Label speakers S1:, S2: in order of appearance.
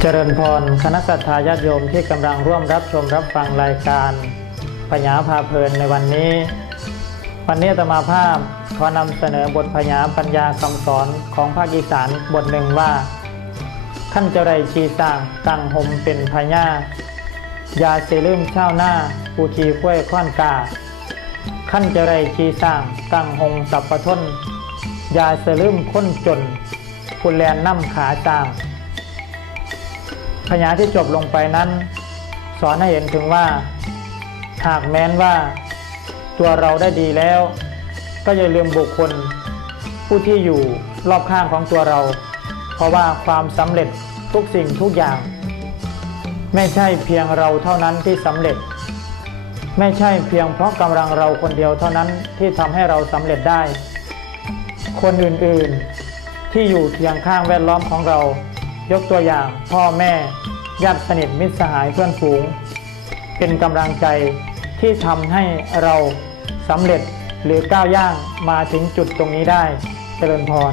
S1: เจริญพร คณะสัตยาญาติโยมที่กำลังร่วมรับชมรับฟังรายการพญาพาเพลินในวันนี้ วันนี้อาตมาภาพขอนำเสนอบทพญาปัญญาคำสอนของภาคอีสานบทหนึ่งว่าขั้นเจไรชีสร้างตั้งหมเป็นพญายาเสลืมเช่าหน้าปูชีข้วยข้อนกา ขั้นเจไรชีสร้างตั้งหงสับปะทนยาเสลืมค้นจน คุณแลนน้ำขาจางพญาที่จบลงไปนั้น สอนให้เห็นถึงว่า หากแม้นว่า ตัวเราได้ดีแล้ว ก็อย่าลืมบุคคล ผู้ที่อยู่รอบข้างของตัวเรา เพราะว่าความสำเร็จทุกสิ่งทุกอย่าง ไม่ใช่เพียงเราเท่านั้นที่สำเร็จ ไม่ใช่เพียงเพราะกำลังเราคนเดียวเท่านั้นที่ทำให้เราสำเร็จได้ คนอื่นๆ ที่อยู่เคียงข้างแวดล้อมของเรา ยกตัวอย่างพ่อแม่ญาติสนิทมิตรสหายเพื่อนฝูง เป็นกำลังใจที่ทำให้เราสำเร็จหรือก้าวย่างมาถึงจุดตรงนี้ได้ เจริญพร